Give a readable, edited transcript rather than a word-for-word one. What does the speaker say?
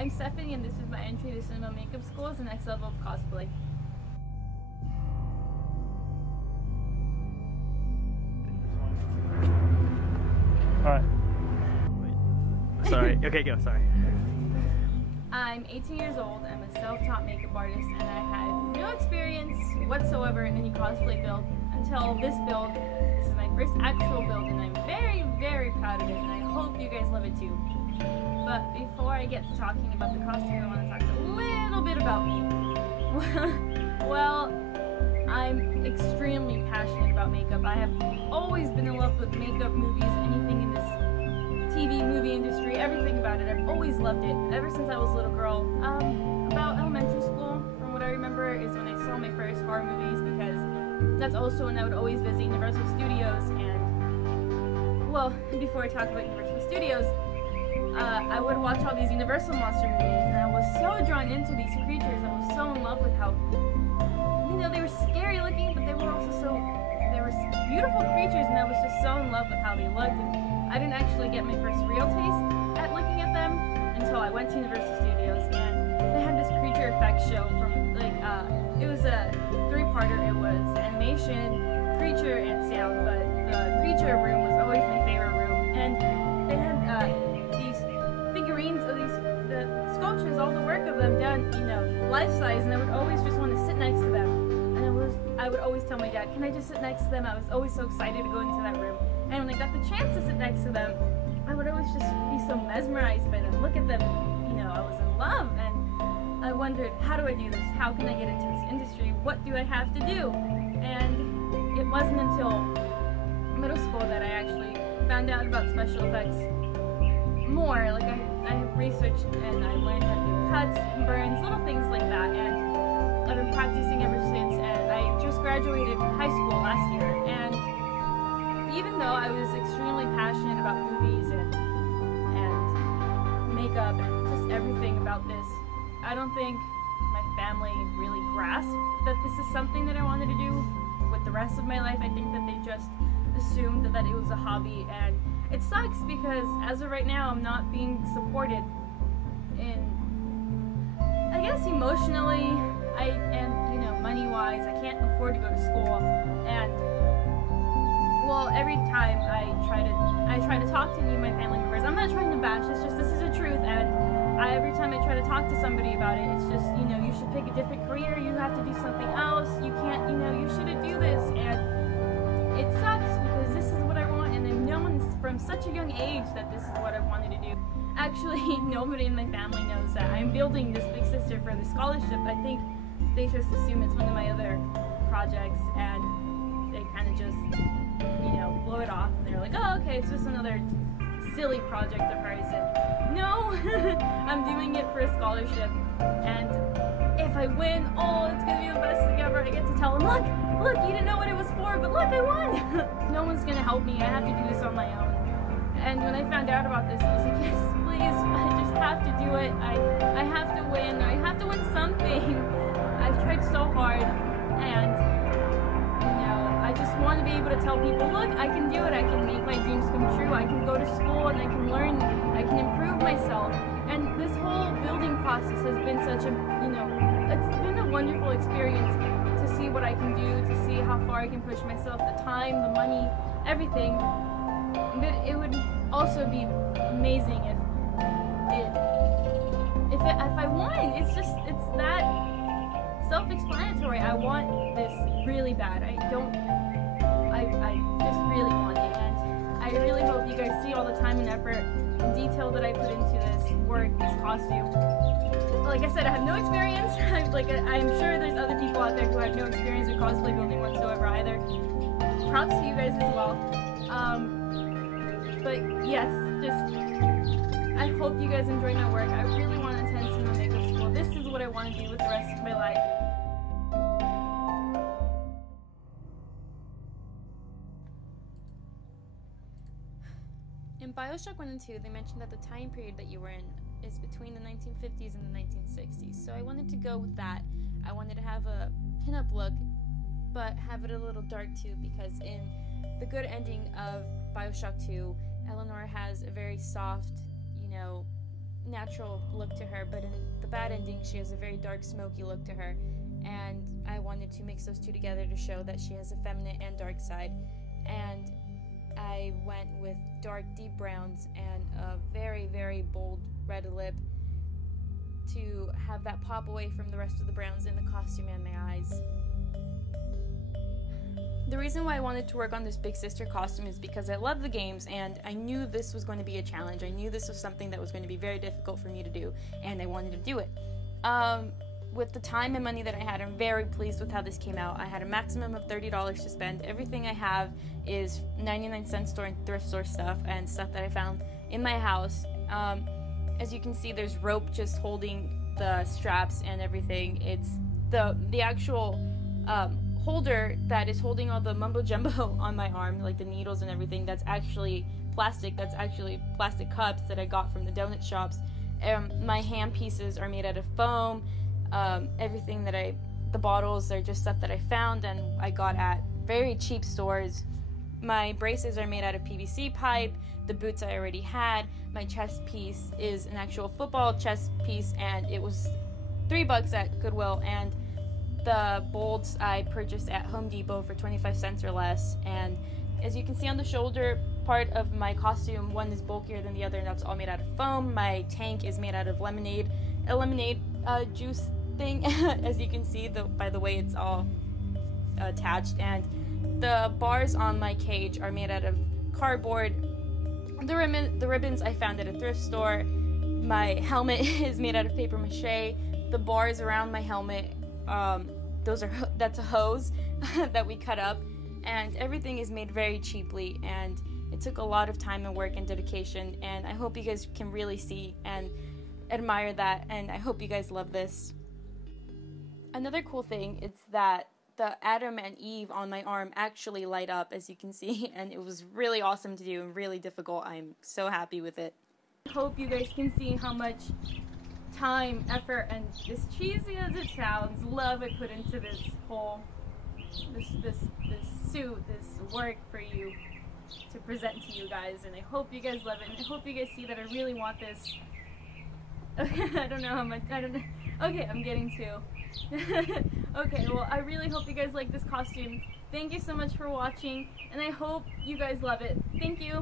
I'm Stephanie, and this is my entry to cinema makeup school as the next level of cosplay. Alright. Sorry. Okay, go. Sorry. I'm 18 years old. I'm a self-taught makeup artist, and I had no experience whatsoever in any cosplay build until this build. This is my first actual build, and I'm very, very proud of it, and I hope you guys love it too. But before I get to talking about the costume, I want to talk a little bit about me. Well, I'm extremely passionate about makeup. I have always been in love with makeup, movies, anything in this TV, movie industry, everything about it. I've always loved it, ever since I was a little girl. About elementary school, from what I remember, is when I saw my first horror movies, because that's also when I would always visit Universal Studios. And, well, before I talk about Universal Studios, I would watch all these Universal monster movies, and I was so drawn into these creatures. I was so in love with how, you know, they were scary looking, but they were also they were beautiful creatures, and I was just so in love with how they looked. And I didn't actually get my first real taste at looking at them until I went to Universal Studios, and they had this creature effects show from, like, it was a three-parter. It was animation, creature, and sound, but the creature room was always my favorite room. And they had these figurines of the sculptures, all the work of them done, you know, life-size, and I would always just want to sit next to them. And I would always tell my dad, can I just sit next to them? I was always so excited to go into that room. And when I got the chance to sit next to them, I would always just be so mesmerized by them. Look at them, you know, I was in love, and I wondered, how do I do this? How can I get into this industry? What do I have to do? And it wasn't until middle school that I actually found out about special effects more. Like, I researched and I learned how to do cuts and burns, little things like that, and I've been practicing ever since. And I just graduated high school last year, and even though I was extremely passionate about movies and makeup and just everything about this, I don't think my family really grasped that this is something that I wanted to do with the rest of my life. I think that they just assumed that it was a hobby, and it sucks because as of right now, I'm not being supported in, I guess, emotionally, and you know, money-wise. I can't afford to go to school, and well, every time I try to talk to any of my family members. I'm not trying to bash, it's just, this is the truth, and every time I try to talk to somebody about it, it's just, you know, you should pick a different career, you have to do something else, you can't, you know, you shouldn't do this, and it sucks because this is what I want, and I've known from such a young age that this is what I wanted to do. Actually, nobody in my family knows that I'm building this Big Sister for the scholarship. I think they just assume it's one of my other projects, and they kind of just, you know, blow it off, and they're like, oh, okay, it's just another silly project of hers. And no, I'm doing it for a scholarship, and if I win, oh, it's gonna be the best thing ever. I get to tell them, look, you didn't know what it was for, but look, I won. No one's gonna help me. I have to do this on my own. And when I found out about this, I was like, yes, please, I just have to do it. I have to win. I have to win something. I've tried so hard, and I just want to be able to tell people, look, I can do it, I can make my dreams come true, I can go to school and I can learn, I can improve myself. And this whole building process has been such a, you know, it's been a wonderful experience to see what I can do, to see how far I can push myself, the time, the money, everything. But it would also be amazing if I won. It's just, it's that self-explanatory. I want this really bad. I just really want it, and I really hope you guys see all the time and effort and detail that I put into this work, this costume. Like I said, I have no experience. I'm sure there's other people out there who have no experience in cosplay building whatsoever either. Props to you guys as well. But yes, just, I hope you guys enjoy my work. I really want to attend cinema makeup school. This is what I want to do with the rest of my life. In Bioshock 1 and 2, they mentioned that the time period that you were in is between the 1950s and the 1960s, so I wanted to go with that. I wanted to have a pin-up look, but have it a little dark too, because in the good ending of Bioshock 2, Eleanor has a very soft, you know, natural look to her, but in the bad ending she has a very dark smoky look to her, and I wanted to mix those two together to show that she has a feminine and dark side. And I went with dark deep browns and a very, very bold red lip to have that pop away from the rest of the browns in the costume and my eyes. The reason why I wanted to work on this Big Sister costume is because I love the games, and I knew this was going to be a challenge. I knew this was something that was going to be very difficult for me to do, and I wanted to do it. With the time and money that I had, I'm very pleased with how this came out. I had a maximum of $30 to spend. Everything I have is 99-cent store and thrift store stuff and stuff that I found in my house. As you can see, there's rope just holding the straps and everything. It's the actual holder that is holding all the mumbo jumbo on my arm, like the needles and everything. That's actually plastic. That's actually plastic cups that I got from the donut shops. My hand pieces are made out of foam. Everything the bottles are just stuff that I found and I got at very cheap stores. My braces are made out of PVC pipe. The boots I already had. My chest piece is an actual football chest piece, and it was $3 at Goodwill. And the bolts I purchased at Home Depot for 25 cents or less. And as you can see on the shoulder part of my costume, one is bulkier than the other, and that's all made out of foam. My tank is made out of a lemonade juice thing, as you can see by the way it's all attached. And the bars on my cage are made out of cardboard. The ribbons I found at a thrift store. My helmet is made out of paper mache. The bars around my helmet, that's a hose that we cut up, and everything is made very cheaply, and it took a lot of time and work and dedication, and I hope you guys can really see and admire that, and I hope you guys love this. Another cool thing is that the Adam and Eve on my arm actually light up, as you can see, and it was really awesome to do and really difficult. I'm so happy with it. I hope you guys can see how much time, effort, and as cheesy as it sounds, love I put into this whole, this suit, this work for you to present to you guys, and I hope you guys love it, and I hope you guys see that I really want this. I don't know how much, okay, I'm getting to. Okay, well, I really hope you guys like this costume. Thank you so much for watching, and I hope you guys love it. Thank you.